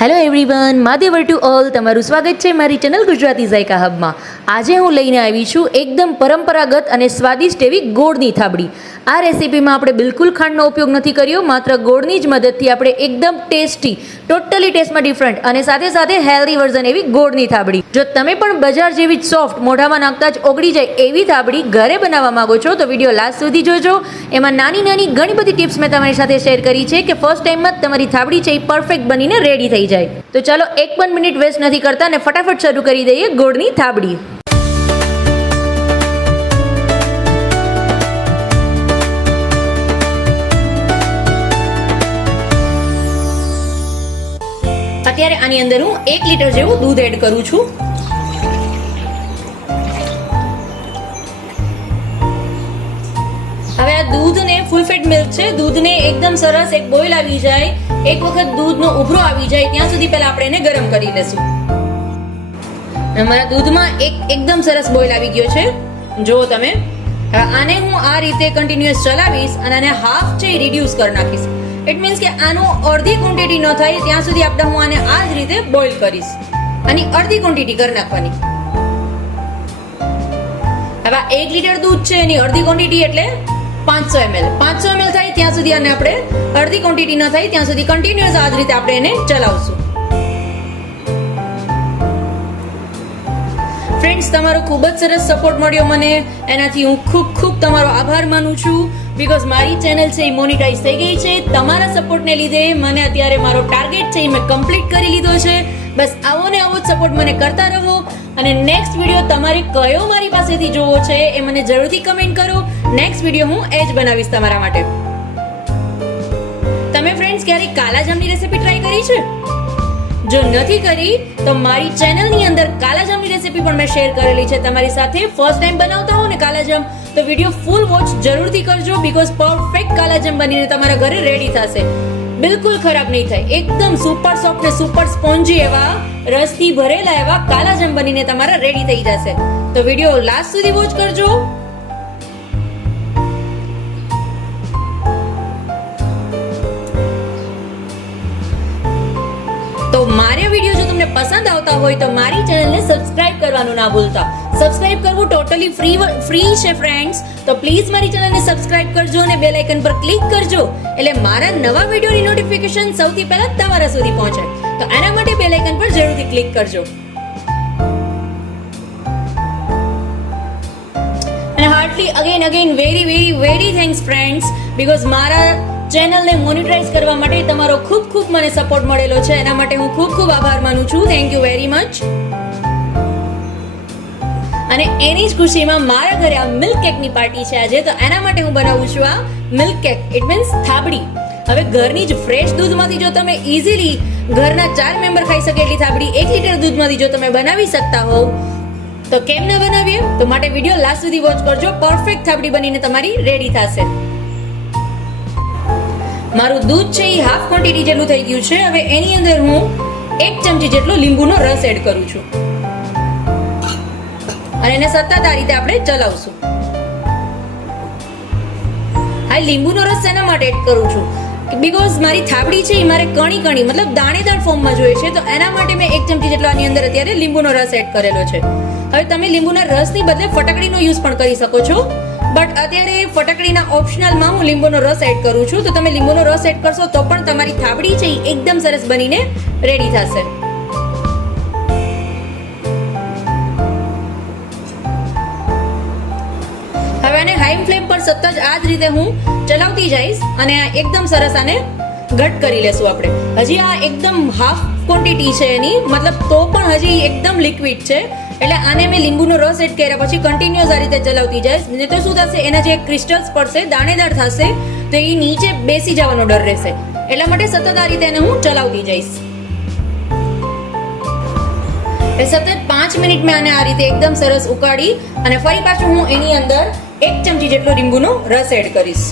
Hello everyone, માધેવર to all તમારું સ્વાગત છે મારી ચેનલ ગુજરાતી ઝાયકા હબમાં. આજે હું લઈને આવી છું એકદમ પરંપરાગત અને સ્વાદિષ્ટ એવી ગોળની થાબડી. આ રેસીપીમાં આપણે બિલકુલ ખાંડનો ઉપયોગ નથી કર્યો, માત્ર ગોળની જ મદદથી આપણે એકદમ ટેસ્ટી, ટોટલી ટેસ્ટમાં ડિફરન્ટ અને સાથે સાથે હેલ્ધી વર્ઝન એવી ગોળની થાબડી. જો તમે પણ બજાર જેવી જ સોફ્ટ, મોઢામાં નાખતા જ ઓગળી જાય એવી થાબડી ઘરે બનાવવા માંગો છો તો વિડીયો લાસ્ટ સુધી જોજો. એમાં નાની નાની ઘણી બધી ટિપ્સ મેં તમારી સાથે શેર કરી છે કે ફર્સ્ટ ટાઈમમાં જ તમારી થાબડી છે એ પરફેક્ટ બનીને રેડી થઈ જાય. તો ચાલો એક પણ મિનિટ વેસ્ટ નથી કરતા ને ફટાફટ શરૂ કરી દઈએ ગોળની થાબડી. અત્યારે આની અંદર હું 1 લીટર જેવું દૂધ એડ કરું છું. હવે આ દૂધને ફૂલ ફેટ મિલ્ક છે, દૂધને એકદમ સરસ એક બોઇલ આવી જાય, એક વખત દૂધનો ઉભરો આવી જાય ત્યાં સુધી પહેલા આપણે એને ગરમ કરી લેશું. અમારા દૂધમાં એકદમ સરસ બોઇલ આવી ગયો છે, જો તમે. હવે આને હું આ રીતે કન્ટિન્યુઅસ ચલાવીશ અને આને હાફ છે રિડ્યુસ કરી નાખીશ. ઇટ મીન્સ કે આનું અડધી ક્વોન્ટિટી ન થાય ત્યાં સુધી આપણે હું આને આ જ રીતે બોઇલ કરીશ. આની અડધી ક્વોન્ટિટી કરી નાખવાની. હવે 1 લીટર દૂધ છે એની અડધી ક્વોન્ટિટી એટલે 500 ml. 500 ml થાય ત્યાં સુધી આને આપણે અડધી ક્વોન્ટિટી ન થાય ત્યાં સુધી કન્ટિન્યુઅસ આ જ રીતે આપણે એને ચલાવશું. ફ્રેન્ડ્સ, તમારો ખૂબ જ સરસ સપોર્ટ મળ્યો મને, એનાથી હું ખૂબ તમારો આભાર માનું છું. બીકોઝ મારી ચેનલ છે એ મોનિટાઈઝ થઈ ગઈ છે. તમારા સપોર્ટને લીધે મને અત્યારે મારો ટાર્ગેટ છે એ મેં કમ્પ્લીટ કરી લીધો છે. બસ આવો ને આવો જ સપોર્ટ મને કરતા રહો. અને નેક્સ્ટ વિડીયો તમારે કયો મારી પાસેથી જોવો છે એ મને જરૂરથી કમેન્ટ કરો. નેક્સ્ટ વિડીયો હું એ જ બનાવીશ તમારા માટે. તમે ફ્રેન્ડ્સ ક્યારેય કાલાજામની રેસીપી ટ્રાય કરી છે? જો નથી કરી તો મારી ચેનલની અંદર કાલાજામની રેસીપી પણ મેં શેર કરેલી છે તમારી સાથે. ફર્સ્ટ ટાઈમ બનાવતા હો ને કાલાજામ તો વિડીયો ફૂલ વોચ જરૂરથી કરજો, બીકોઝ પરફેક્ટ કાલાજામ બનીને તમારા ઘરે રેડી થશે. બિલકુલ ખરાબ નહીં થાય, એકદમ સુપર સોફ્ટ ને સુપર સ્પોન્જી એવા રસથી ભરેલા એવા કાલાજામ બનીને તમારા રેડી થઈ જશે. તો વિડીયો લાસ્ટ સુધી વોચ કરજો. તો મારા વિડીયો જો તમને પસંદ આવતા હોય તો મારી ચેનલને સબસ્ક્રાઇબ કરવાનું ના ભૂલતા. સબસ્ક્રાઇબ કરવું ટોટલી ફ્રી છે ફ્રેન્ડ્સ. તો પ્લીઝ મારી ચેનલને સબસ્ક્રાઇબ કરજો અને બેલ આઇકન પર ક્લિક કરજો એટલે મારા નવા વિડીયોની નોટિફિકેશન સૌથી પહેલા તમારા સુધી પહોંચે. તો એના માટે બેલ આઇકન પર જરૂરથી ક્લિક કરજો. અને heartily again very thanks friends, because મારા ચેનલને મોનિટાઈઝ કરવા માટે તમારો ખૂબ મને સપોર્ટ મળેલો છે. એના માટે હું ખૂબ આભાર માનું છું. Thank you very much. અને એની જ ખુશીમાં મારા ઘરે આ મિલ્ક કેકની પાર્ટી છે આજે, તો એના માટે હું બનાવું છું આ milk cake. It means thabdi. હવે ઘરની જ ફ્રેશ દૂધમાંથી જો તમે ઇઝીલી ઘરના 4 મેમ્બર ખાઈ શકે એટલી થાબડી 1 લીટર દૂધમાંથી જો તમે બનાવી શકતા હોવ તો કેમ ન બનાવીએ? તો માટે વિડીયો લાસ્ટ સુધી વોચ કરજો. પરફેક્ટ થાબડી બનીને તમારી રેડી થશે. મારું દૂધ છે એ હાફ ક્વોન્ટિટી જેટલું થઈ ગયું છે. હવે એની અંદર હું 1 ચમચી જેટલો લીંબુનો રસ એડ કરું છું અને એને સતત આ રીતે આપણે ચલાવશું. આ લીંબુનો રસ એના માટે એડ કરું છું બીકોઝ મારી થાબડી છે એ મારે કણી મતલબ દાણેદાર ફોર્મમાં જોઈએ છે. તો એના માટે મેં 1 ચમચી જેટલો આની અંદર અત્યારે લીંબુનો રસ એડ કરેલો છે. હવે તમે લીંબુના રસની બદલે ફટકડીનો યુઝ પણ કરી શકો છો, બટ અત્યારે ફટકડીના ઓપ્શનલમાં હું લીંબુનો રસ એડ કરું છું. તો તમે લીંબુનો રસ એડ કરશો તો પણ તમારી થાબડી છે એ એકદમ સરસ બનીને રેડી થશે. હવે આને હાઈ ફ્લેમ પર સતત આ જ રીતે હું ચલાવતી જઈશ અને એકદમ સરસ આને ઘટ કરી લેશું આપણે. હજી આ એકદમ હાફ ક્વોન્ટિટી છે એની, મતલબ તો પણ હજી એકદમ લિક્વિડ છે. એટલે આને મેં લીંબુનો રસ એડ કર્યા પછી કન્ટિન્યુઅસ આ રીતે ચલાવતી જઈશ. નહીં તો શું થશે, એના જે ક્રિસ્ટલ્સ પડશે, દાણેદાર થશે તો એ નીચે બેસી જવાનો ડર રહેશે. એટલા માટે સતત આ રીતે એને હું ચલાવતી જઈશ. સતત 5 મિનિટ મેં આને આ રીતે એકદમ સરસ ઉકાળી અને ફરી પાછું હું એની અંદર 1 ચમચી જેટલો લીંબુનો રસ એડ કરીશ.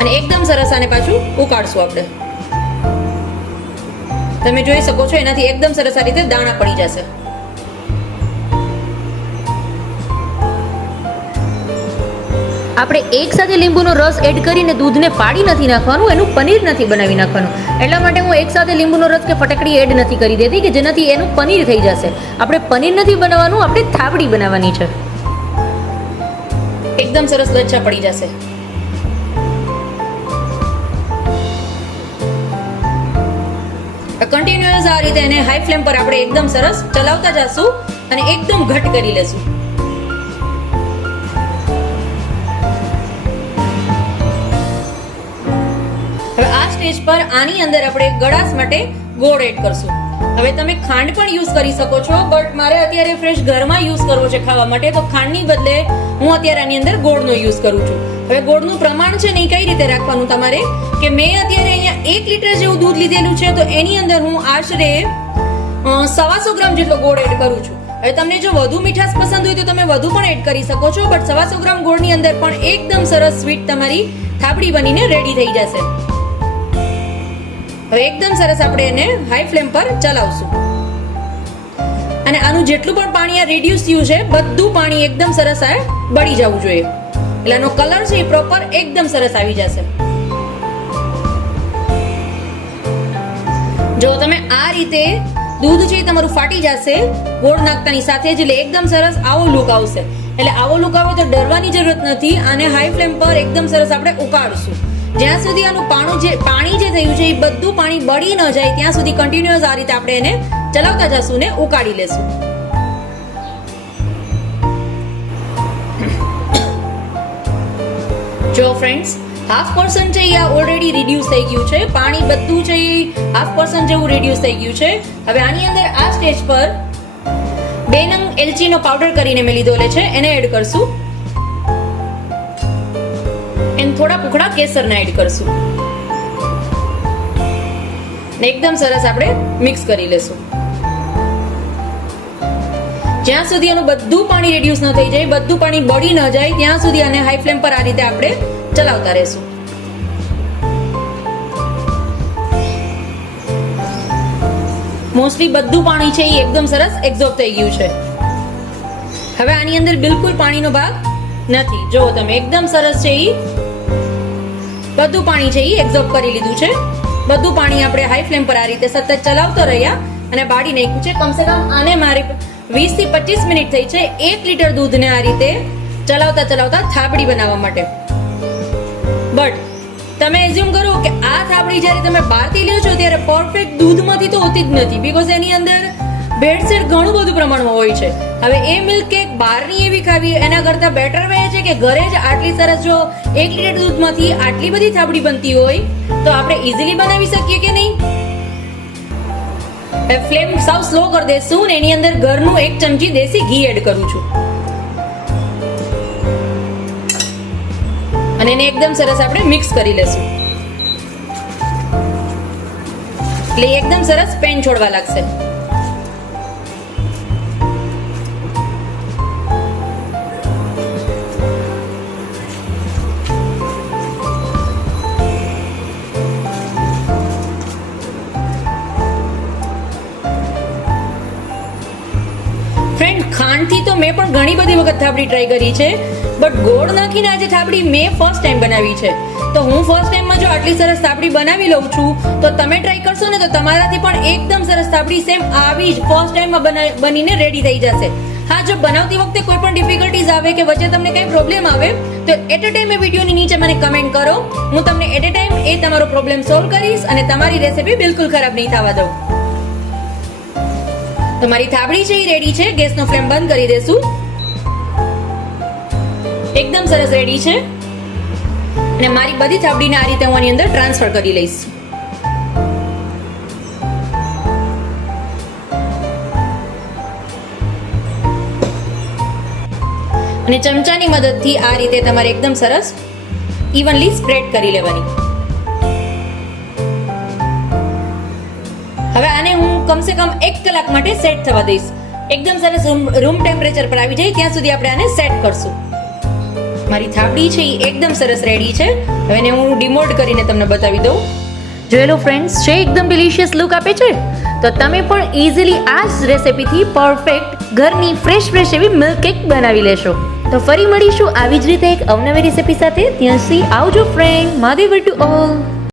અને એકદમ સરસ આને પાછું ઉકાળશું આપણે. તમે જોઈ શકો છો એનાથી એકદમ સરસ આ રીતે દાણા પડી જશે. આપણે એકસાથે લીંબુનો રસ એડ કરીને દૂધને ફાડી નથી નાખવાનું, એનું પનીર નથી બનાવી નાખવાનું. એટલા માટે હું એકસાથે લીંબુનો રસ કે ફટકડી એડ નથી કરી દેતી કે જેનાથી એનું પનીર થઈ જશે. આપણે પનીર નથી બનાવવાનું, આપણે થાબડી બનાવવાની છે. એકદમ સરસ લચ્છા પડી જશે. કન્ટિન્યુઅસ આ રીતે એને હાઈ ફ્લેમ પર આપણે એકદમ સરસ ચલાવતા જશું અને એકદમ ઘટ કરી લેશું. હવે આ સ્ટેજ પર આની અંદર આપણે ગળાશ માટે ગોળ એડ કરશું. હવે તમે ખાંડ પણ યુઝ કરી શકો છો, બટ મારે અત્યારે ફ્રેશ ઘરમાં યુઝ કરવો છે ખાવા માટે, તો ખાંડની બદલે હું અત્યારે આની અંદર ગોળનો યુઝ કરું છું. હવે ગોળનું પ્રમાણ છે ને એ કઈ રીતે રાખવાનું તમારે, કે મેં અત્યારે અહીંયા 1 લીટર જેવું દૂધ લીધેલું છે, તો એની અંદર હું આશરે 125 ગ્રામ જેટલો ગોળ એડ કરું છું. હવે તમને જો વધુ મીઠાશ પસંદ હોય તો તમે વધુ પણ એડ કરી શકો છો, બટ 125 ગ્રામ ગોળની અંદર પણ એકદમ સરસ સ્વીટ તમારી થાબડી બનીને રેડી થઈ જશે. હવે એકદમ સરસ આપણે એને હાઈ ફ્લેમ પર ચલાવશું અને આનું જેટલું પણ પાણી આ રિડ્યુસ થયું છે બધું પાણી એકદમ સરસ આ બળી જવું જોઈએ, એટલે આનો કલર છે એ પ્રોપર એકદમ સરસ આવી જશે. જો તમે આ રીતે દૂધ છે તમારું ફાટી જશે ગોળ નાખતાની સાથે જ, એટલે એકદમ સરસ આવો લુક આવશે. એટલે આવો લુક આવે તો ડરવાની જરૂરત નથી. આને હાઈ ફ્લેમ પર એકદમ સરસ આપણે ઉકાળશું. જ્યાં સુધી આનું પાણી જે થયું છે એ બધું પાણી બળી ન જાય ત્યાં સુધી કન્ટિન્યુઅસ આ રીતે આપણે એને ચલાવતા જશું ને ઉકાળી લેશું. જો ફ્રેન્ડ્સ, 1/2% છે એ ઓલરેડી રિડ્યુસ થઈ ગયું છે, પાણી બધું છે એ 1/2% જેવું રિડ્યુસ થઈ ગયું છે. હવે આની અંદર આ સ્ટેજ પર 2 નંગ એલચીનો પાવડર કરીને મેં લીધો છે, એને એડ કરશું. એને થોડા કુકડા કેસરના એડ કરશું ને એકદમ સરસ આપણે મિક્સ કરી લેશું. જ્યાં સુધી આનું બધું પાણી રિડ્યુસ ન થઈ જાય, બધું પાણી બળી ન જાય ત્યાં સુધી આને હાઈ ફ્લેમ પર આ રીતે આપણે ચલાવતા રહેશું. મોસ્ટલી બધું પાણી છે એ એકદમ સરસ એબ્ઝોર્બ થઈ ગયું છે. હવે આની અંદર બિલકુલ પાણીનો ભાગ નથી. જો તમે એકદમ સરસ છે એ બધું પાણી છે એ એબ્ઝોર્બ કરી લીધું છે. બધું પાણી આપણે હાઈ ફ્લેમ પર આ રીતે સતત ચલાવતો રહ્યા અને બાળી નાખ્યું છે. કમસે કમ આને મારે 20 થી 25 મિનિટ થઈ છે 1 લીટર દૂધને આ રીતે ચલાવતા થાબડી બનાવવા માટે. બટ તમે એઝ્યુમ કરો કે આ થાબડી જ્યારે તમે બહારથી લ્યો છો ત્યારે પરફેક્ટ દૂધમાંથી તો હોતી જ નથી, બીકોઝ એની અંદર ભેળસેળ ઘણું બધું પ્રમાણમાં હોય છે. હવે એ મિલ્ક કેક બહારની એવી ખાવી એના કરતાં બેટર વે છે કે ઘરે જ આટલી સરસ જો 1 લીટર દૂધમાંથી આટલી બધી થાબડી બનતી હોય તો આપણે ઇઝીલી બનાવી શકીએ કે નહીં. ફ્લેમ સાવ સ્લો કરી દેશું ને એની અંદર ઘરનું 1 ચમચી દેશી ઘી એડ કરું છું અને એને એકદમ સરસ આપણે મિક્સ કરી લેશું, એટલે એકદમ સરસ પેન છોડવા લાગશે. ખાંડથી તો મેં પણ ઘણી બધી વખત થાબડી ટ્રાય કરી છે, બટ ગોળ નાખીને આજે થાબડી મેં ફર્સ્ટ ટાઈમ બનાવી છે. તો હું ફર્સ્ટ ટાઈમમાં જો આટલી સરસ થાબડી બનાવી લઉં છું તો તમે ટ્રાય કરશો ને તો તમારાથી પણ એકદમ સરસ થાબડી સેમ આવી જ ફર્સ્ટ ટાઈમમાં બનીને રેડી થઈ જશે. હા, જો બનાવતી વખતે કોઈ પણ ડિફિકલ્ટીઝ આવે કે વચ્ચે તમને કંઈ પ્રોબ્લેમ આવે તો એટ અ ટાઈમ એ વિડીયોની નીચે મને કમેન્ટ કરો. હું તમને એટ અ ટાઈમ એ તમારો પ્રોબ્લેમ સોલ્વ કરીશ અને તમારી રેસીપી બિલકુલ ખરાબ નહીં થવા દઉં. તમારી થાબડી છે એ રેડી છે. ગેસનો ફ્લેમ બંધ કરી દેશું. એકદમ સરસ રેડી છે અને મારી બધી થાબડીને આ રીતે હું આની અંદર ટ્રાન્સફર કરી લઈશ. અને ચમચાની મદદથી આ રીતે તમારે એકદમ સરસ ઇવનલી સ્પ્રેડ કરી લેવાની. હવે આને હું કમસે કમ 1 કલાક માટે સેટ થવા દઈશ. એકદમ સરસ રૂમ ટેમ્પરેચર પર આવી જાય ત્યાં સુધી આપણે આને સેટ કરશું. મારી થાબડી છે એ એકદમ સરસ રેડી છે. હવે એને હું ડિમોલ્ડ કરીને તમને બતાવી દઉં. જોઈ લો ફ્રેન્ડ્સ, છે એકદમ ડિલિશિયસ લુક આપે છે. તો તમે પણ ઇઝીલી આ જ રેસિપીથી પરફેક્ટ ઘરની ફ્રેશ એવી મિલ્ક કેક બનાવી લેશો. તો ફરી મળીશું આવી જ રીતે એક અવનવી રેસીપી સાથે. ત્યાં સુધી આવજો ફ્રેન્ડ. Mahadev to all.